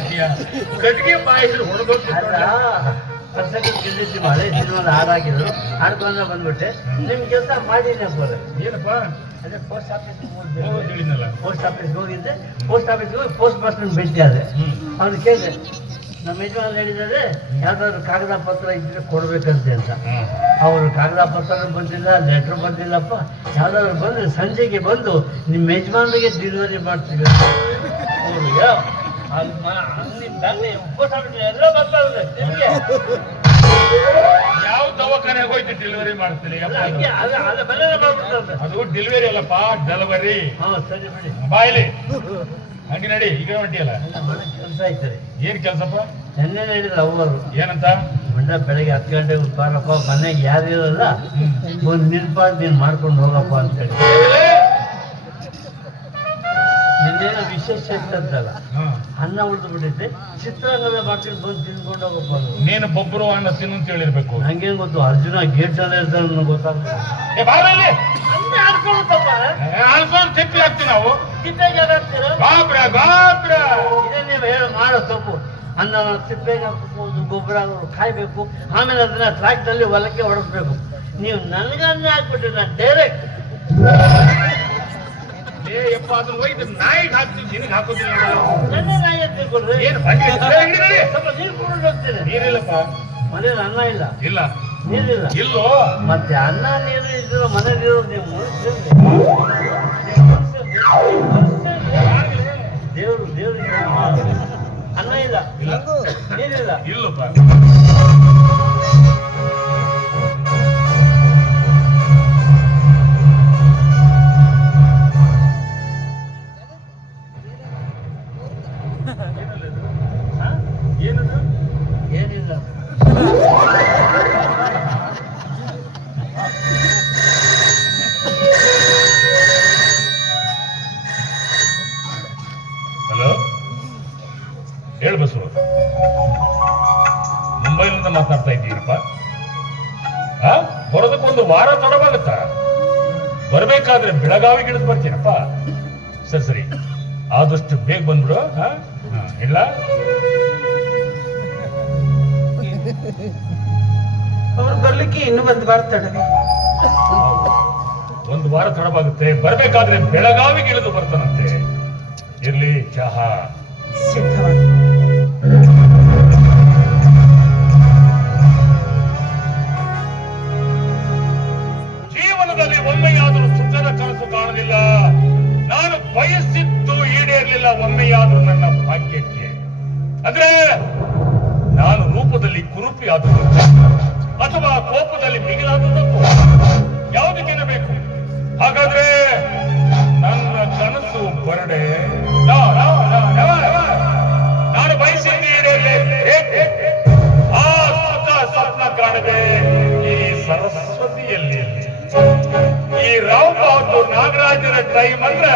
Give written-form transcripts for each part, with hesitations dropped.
ಮಾಡ್ತೀಯ ಕಟ್ಟಿಗೆ ಬಾಯಿಸಿ ಹೊಡೆದೋಗ್ತಿಲ್ಲ ಹಳೆ ಸಿನಿಮಾದ ಹಾಡಾಕಿದ್ರು ಹಾಡ್ಕೊಂಡ ಬಂದ್ಬಿಟ್ಟೆ ನಿಮ್ ಕೆಲಸ ಮಾಡಿನಪ್ಪ ಏನಪ್ಪ ಅದೇ ಪೋಸ್ಟ್ ಆಫೀಸ್ ಪೋಸ್ಟ್ ಆಫೀಸ್ಗೆ ಹೋಗಿದ್ದೆ ಪೋಸ್ಟ್ ಆಫೀಸ್ಗೆ ಹೋಗಿ ಪೋಸ್ಟ್ ಮಾಸ್ಟರ್ ಭೇಟಿ ಆದೆ ಅವ್ನು ಕೇಳಿದೆ ನಮ್ಮ ಯಜಮಾನ್ ಹೇಳಿದ್ದಾರೆ ಯಾವ್ದಾದ್ರು ಕಾಗದ ಪತ್ರ ಇದ್ರೆ ಕೊಡ್ಬೇಕಂತೆ ಅಂತ ಅವರು ಕಾಗದ ಪತ್ರ ಬಂದಿಲ್ಲ ಲೆಟ್ರ್ ಬಂದಿಲ್ಲಪ್ಪ ಯಾವ್ದಾದ್ರು ಬಂದ್ರೆ ಸಂಜೆಗೆ ಬಂದು ನಿಮ್ಮ ಯಜಮಾನ್ರಿಗೆ ಡೆಲಿವರಿ ಮಾಡ್ತೀವಿ ಅವ್ರಿಗೆ ಎಲ್ಲ ಬರ್ತಾರೆ ಯಾವ ದವಾಖಾನೆ ಹೋಯ್ತು ಡೆಲಿವರಿ ಮಾಡ್ತೀರಿ ಅದು ಡೆಲಿವರಿ ಅಲ್ಲಪ್ಪ ಡೆಲಿವರಿ ಸರಿ ಬಿಡಿ ಬಾಯ್ಲಿ ಹಂಗೆ ನಡಿ ಈಗ ಹೊಂಟಿಯಲ್ಲ ಕೆಲಸ ಆಯ್ತಾರೆ ಏನ್ ಕೆಲ್ಸಪ್ಪ ನೆನ್ನೆ ಹೇಳಿದ್ರು ಅವರು ಏನಂತ ಮಂಡ ಬೆಳಗ್ಗೆ 10 ಗಂಟೆಗೆ ಬಾರಪ್ಪ ಮನೆಗೆ ಯಾರು ಇರಲ್ಲ ಒಂದು ನಿಲ್ಪಾಡ್ ನೀನ್ ಮಾಡ್ಕೊಂಡು ಹೋಗಪ್ಪ ಅಂತೇಳಿ ನಿನ್ನೇನೋ ವಿಶೇಷ ಇತ್ತಂತಲ್ಲ ಅನ್ನ ಉಳಿದು ಬಿಟ್ಟಿದ್ದೆ ಚಿತ್ರಾನ್ನದ ಮಾಡ್ಕೊಂಡು ಬಂದು ತಿನ್ಕೊಂಡು ಹೋಗಪ್ಪ ನೀನು ಬೊಬ್ಬರು ಅನ್ನ ತಿನ್ನು ಅಂತ ಹೇಳಿರ್ಬೇಕು ನಂಗೇನ್ ಗೊತ್ತು ಅರ್ಜುನ ಗೇಟ್ ಅಲ್ಲಿ ಇರ್ತಾನೆ ಗೊತ್ತಾಗ್ತದೆ ತಿಪ್ಪಿ ಹಾಕ್ತೀವಿ ನಾವು ತಿಪ್ಪೆಗೆ ಹಾಕ್ತೀರ ಇದೇ ನೀವು ಹೇಳಿ ಮಾಡೋ ತಪ್ಪು ಅನ್ನ ತಿಪ್ಪೆಗೆ ಹಾಕಬಹುದು ಗೊಬ್ಬರ ಕಾಯ್ಬೇಕು ಆಮೇಲೆ ಅದನ್ನ ಟ್ರಾಕ್ಟರ್ಲಿ ಹೊಲಕ್ಕೆ ಹೊಡೆಸ್ಬೇಕು ನೀವು ನನ್ಗನ್ನ ಹಾಕ್ಬಿಟ್ರಿ ನಾನು ಡೈರೆಕ್ಟ್ ಅದನ್ನ ಹೋಯ್ತು ನಾಯಿಗೆ ಹಾಕ್ತೀವಿ ನಿನಗೆ ಹಾಕೋದಿಲ್ಲ ನನ್ನೇ ನಾಯಿ ಎತ್ತಿಕೊಡ್ರಿ ಏನು ಸ್ವಲ್ಪ ನೀರು ಕುಡಿದು ಹೋಗ್ತೇನೆ ನೀರಿಲ್ಲಪ್ಪ ಮನೇಲಿ ಅನ್ನ ಇಲ್ಲ ಇಲ್ಲ ನೀರಿಲ್ಲ ಇಲ್ಲೋ ಮತ್ತೆ ಅನ್ನ ನೀರು ಇದ್ರೆ ಮನೇಲಿ ನೀವು ದೇವ್ರು ದೇವ್ರಿಗೆ ಅನ್ನ ಇಲ್ಲ ನೀರಿಲ್ಲ ಇಲ್ಲಪ್ಪ ಏನಿಲ್ಲ ಹಲೋ ಹೇಳು ಬಸವ ಮುಂಬೈನಿಂದ ಮಾತನಾಡ್ತಾ ಇದ್ದೀರಪ್ಪ ಬರೋದಕ್ಕೊಂದು ವಾರ ತಡವಾಗುತ್ತಾ ಬರ್ಬೇಕಾದ್ರೆ ಬೆಳಗಾವಿಗೆ ಇಳಿದು ಬರ್ತೀನಪ್ಪ ಸರಿ ಸರಿ ಆದಷ್ಟು ಬೇಗ ಬಂದ್ಬಿಡು ಇಲ್ಲ ಅವ್ರು ಬರ್ಲಿಕ್ಕೆ ಇನ್ನು ಒಂದು ವಾರ ತಡವೆ ಒಂದು ವಾರ ತಡವಾಗುತ್ತೆ ಬರ್ಬೇಕಾದ್ರೆ ಬೆಳಗಾವಿಗೆ ಇಳಿದು ಬರ್ತಾನಂತೆ ಇರ್ಲಿ ಚಹಾ ಸಿದ್ಧವಾಗಿ ಜೀವನದಲ್ಲಿ ಒಮ್ಮೆಯಾದರೂ ಸುಖದ ಕನಸು ಕಾಣಲಿಲ್ಲ ನಾನು ಬಯಸಿದ್ದು ಈಡೇರಲಿಲ್ಲ ಒಮ್ಮೆಯಾದರೂ ನನ್ನ ಭಾಗ್ಯಕ್ಕೆ ಅಂದ್ರೆ ನಾನು ರೂಪದಲ್ಲಿ ಕುರುಪಿ ಆದದ್ದು ಅಥವಾ ಕೋಪದಲ್ಲಿ ಮಿಗಿಲಾದದ್ದಕ್ಕೂ ಯಾವುದಕ್ಕಿರಬೇಕು ಹಾಗಾದ್ರೆ ನನ್ನ ಕನಸು ಬರಡೆ ನಾನು ಬಯಸಿದ್ದು ಈಡೇರಲಿ ಆ ಸುಖ ಸ್ವಪ್ನ ಕಾಣದೆ ಈ ಸರಸ್ವತಿಯಲ್ಲಿ ಈ ರಾವ್ ಬಹದ್ದೂರ್ ನಾಗರಾಜರ ಟೈಮ್ ಅಂದ್ರೆ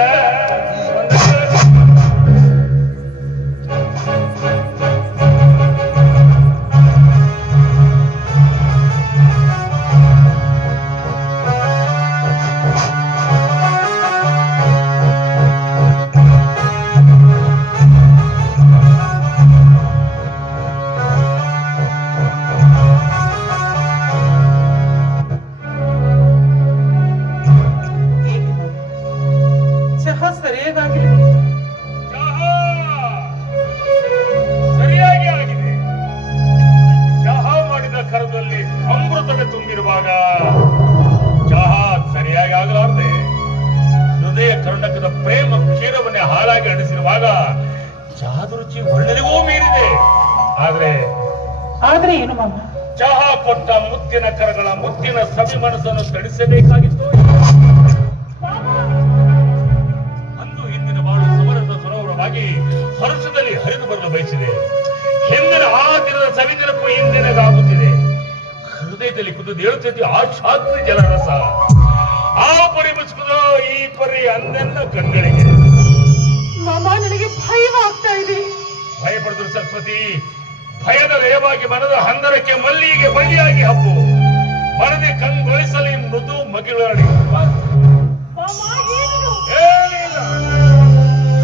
ಸರಿಯಾಗಿ ಆಗಿದೆ. ಚಹಾ ಮಾಡಿದ ಕರದಲ್ಲಿ ಅಮೃತವೇ ತುಂಬಿರುವಾಗ ಚಹಾ ಸರಿಯಾಗಿ ಆಗಲಾರದೆ ಹೃದಯ ಕರ್ಣಕದ ಪ್ರೇಮ ಕ್ಷೀರವನ್ನೇ ಹಾಳಾಗಿ ಅಣಿಸಿರುವಾಗ ಚಹಾದ ರುಚಿ ಒಳ್ಳೆಗೂ ಮೀರಿದೆ. ಆದ್ರೆ ಏನು ಮಾಮ ಚಹಾ ಕೊಟ್ಟ ಮುತ್ತಿನ ಕರಗಳ ಮುತ್ತಿನ ಸವಿ ಮನಸ್ಸನ್ನು ತಡಿಸಬೇಕಾಗಿತ್ತು. ಅಂದು ಹಿಂದಿನ ಬಾಳು ಸಮರದ ಸರೋವರವಾಗಿ ಹರ್ಷದಲ್ಲಿ ಹರಿದು ಬರಲು ಬಯಸಿದೆ. ಹಿಂದಿನ ಆ ದಿನದ ಸವಿನೆನಪು ಹಿಂದಿನದಾಗುತ್ತಿದೆ. ಹೃದಯದಲ್ಲಿ ಕುದ್ದು ಹೇಳುತ್ತಿದ್ದ ಆಶಾದ್ರಿ ಜಲರಸ ಆ ಪರಿ ಮುಚ್ಚುವುದು ಈ ಪರಿ ಅಂದೆನ್ನ ಕಣ್ಗಳಿಗೆ. ಮಾಮ ನನಗೆ ಭಯವಾಗ್ತಾ ಇದೆ. ಭಯಪಡಿದ್ರು ಸರಸ್ವತಿ, ಭಯದ ಲಯವಾಗಿ ಮನದ ಹಂದರಕ್ಕೆ ಮಲ್ಲಿಗೆ ಬಳ್ಳಿಯಾಗಿ ಹಬ್ಬು. ಮನದಿ ಕಂಗೊಳಿಸಲಿ ಮೃದು ಮಗಿಳಾಡಿ. ಏನಿಲ್ಲ,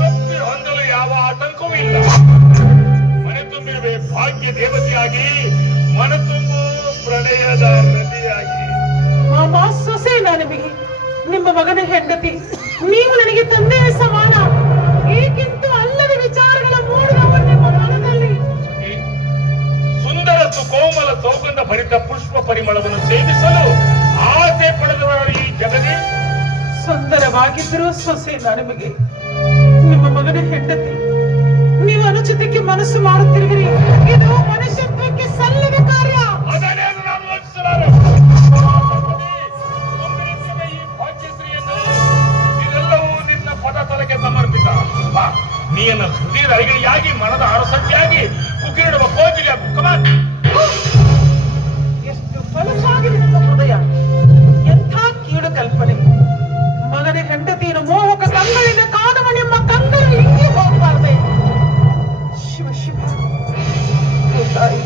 ತಪ್ಪಿ ಹೊಂದಲು ಯಾವ ಆತಂಕವೂ ಇಲ್ಲ. ಭಾಗ್ಯ ದೇವತೆಯಾಗಿ ಮನತುಂಬು ಪ್ರಣಯದ ನದಿಯಾಗಿ. ಮಾಮ ಸೊಸೆ ನಿಮಗೆ ನಿಮ್ಮ ಮಗನ ಹೆಂಡತಿ, ನೀವು ನನಗೆ ತಂದೆಯ ಸಮಾನ. ಏಕೆಂತೂ ಅಲ್ಲದ ವಿಚಾರಗಳ ಮೂಡುವವರು ನಿಮ್ಮ ಮನದಲ್ಲಿ. ಸುಂದರ ಸುಕೋಮಲ ಸೌಗಂಧ ಭರಿತ ಪುಷ್ಪ ಪರಿಮಳವನ್ನು ಸೇವಿಸಲು ಆಸೆ ಪಡೆದವರು ಈ ಜಗದಿ. ಸುಂದರವಾಗಿದ್ದರೂ ಸೊಸೆ ನಿಮಗೆ ನಿಮ್ಮ ಮಗನ ಹೆಂಡತಿ. ನೀವು ಅನುಚಿತಕ್ಕೆ ಮನಸ್ಸು ಮಾಡುತ್ತಿರುವಿರಿ. ಇದು ಮನುಷ್ಯತ್ವಕ್ಕೆ ಸಲ್ಲದ ಕಾರ್ಯ. ಅದನ್ನೇನು ನಾನು ಯೋಚಿಸಲಾರೆ. ಈ ಭಾಗ್ಯಶ್ರೀಯನ್ನು ಇದೆಲ್ಲವೂ ನಿನ್ನ ಪದತಲಕ್ಕೆ ಸಮರ್ಪಿತ. ಬಾ, ನೀನು ಹೃದಯದ ಅರಿಗಳಿಯಾಗಿ ಮನದ ಅರಸಟ್ಟಿಯಾಗಿ ಕುಕ್ಕಿಡುವ ಕೋಜಿಗೆ ಕಮಾನ್. ಎಷ್ಟು ಫಲಸಾಗಿದೆ ನಿಮ್ಮ ಹೃದಯ. ಎಂಥ ಕೀಳು ಕಲ್ಪನೆ. ಮಗನ ಹೆಂಡತಿಯನ್ನು ಮೋಹಕ ಕಂಗಳಿಂದ ಕಾಣುವ ನಿಮ್ಮ ಕಂಗಳು ಹಿಂಗೆ ಹೋಗಬಾರದೆ. ಶಿವ ಶಿವ. ಓ ತಾಯಿ,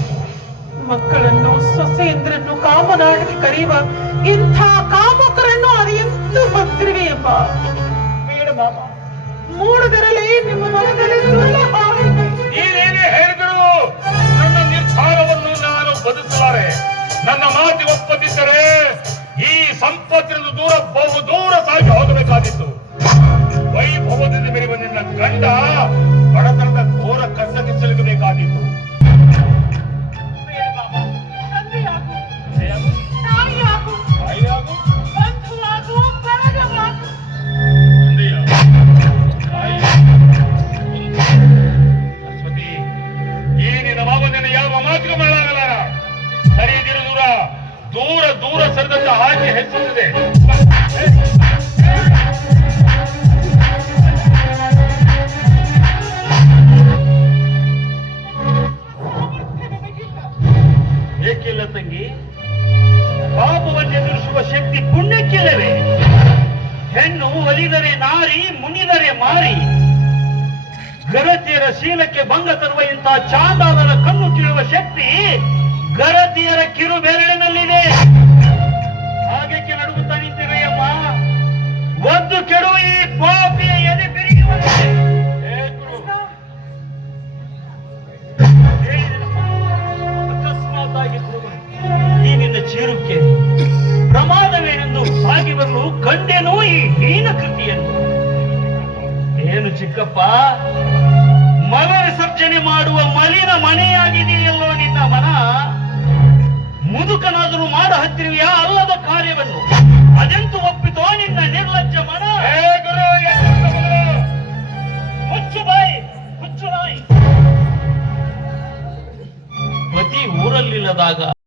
ಮಕ್ಕಳನ್ನು ಸೊಸೆಯಂದ್ರನ್ನು ಕಾಮನಾಡಿಗೆ ಕರೆಯುವ ಇಂಥ ಕಾಮಕರನ್ನು ಅದು ಎಂತೂ ಭಕ್ತಿರುವೆಯಪ್ಪ. ಬೇಡ ಮಾಮ, ಮೂಡದರಲೇ ನಿಮ್ಮ ಮನದಲ್ಲಿ ದುರ್ಲಭ. ನೀನೇನೇ ಹೇಳಿದರು ನನ್ನ ನಿರ್ಧಾರವನ್ನು ನಾನು ಬದುಕಲಾರೆ. ನನ್ನ ಮಾತಿ ಒಪ್ಪದಿದ್ದರೆ ಈ ಸಂಪತ್ತಿನ ದೂರ ಬಹು ದೂರ ಸಾಗಿ ಹೋಗಬೇಕಾದಿತ್ತು. ವೈಭವದಿಂದ ಬೆಳೆಯುವ ನಿನ್ನ ಗಂಡ ಬಡತನದ ಘೋರ ಕಷ್ಟಕ್ಕೆ ಸಿಲುಕಬೇಕಾದಿತ್ತು. ತಂದೆಯಾಗು, ತಾಯಿಯಾಗು, ಬಂಧುವಾಗು, ಬಳಗವಾಗು. ಸರಸ್ವತಿ, ಈ ನಿನ್ನ ಮಾವನನ್ನು ಯಾವ ಮಾತಿಗೂ ಮಾಡಲಾಗಲಾರ. ಸರಿದಿರು ದೂರ ದೂರ ದೂರ ಸರಿದಂತ ಹಾಗೆ ಹೆಚ್ಚುತ್ತದೆ. ಏಕಿಲ್ಲ ತಂಗಿ? ಪಾಪವನ್ನು ಎದುರಿಸುವ ಶಕ್ತಿ ಪುಣ್ಯಕ್ಕಿಲ್ಲವೇ? ಹೆಣ್ಣು ಒಲಿದರೆ ನಾರಿ, ಮುನಿದರೆ ಮಾರಿ. ಗರತಿಯರ ಶೀಲಕ್ಕೆ ಭಂಗ ತರುವ ಇಂತಹ ಚಾಂದಾಲನ ಕಣ್ಣು ಕೀಳುವ ಶಕ್ತಿ ಗರತಿಯರ ಕಿರು ಬೆರಳಿನಲ್ಲಿದೆ. ಹಾಗೆಕ್ಕೆ ನಡುಗುತ್ತಾ ನಿಂತಿರೆಯಮ್ಮ. ಒಂದು ಕೆಡುವ ಈ ಪಾಪಿಯ ಎದೆ ಬೆರೆಯುವಂತೆ. ಅಕಸ್ಮಾತ್ ಆಗಿದ್ದು ಈ ನಿನ್ನ ಚೀರುಕ್ಕೆ ಪ್ರಮಾದವೇನೆಂದು ಸಾಗಿ ಬರಲು ಕಂಡೆನೋ ಈ ಹೀನ ಕೃತಿಯನ್ನು. ಏನು ಚಿಕ್ಕಪ್ಪ, ಮಲ ವಿಸರ್ಜನೆ ಮಾಡುವ ಮಲಿನ ಮನೆಯಾಗಿದೆಯಲ್ಲೋ ನಿನ್ನ ಮನ. ಮುದುಕನಾದರೂ ಮಾಡ ಹತ್ತಿರುವೆಯಾ ಅಲ್ಲದ ಕಾರ್ಯವನ್ನು. ಅದೆಂತೂ ಒಪ್ಪಿತೋ ನಿನ್ನ ನಿರ್ಲಜ್ಜ ಮನ. ಮುಚ್ಚು ಬಾಯಿ, ಮುಚ್ಚು ಬಾಯಿ. ಪತಿ ಊರಲ್ಲಿಲ್ಲದಾಗ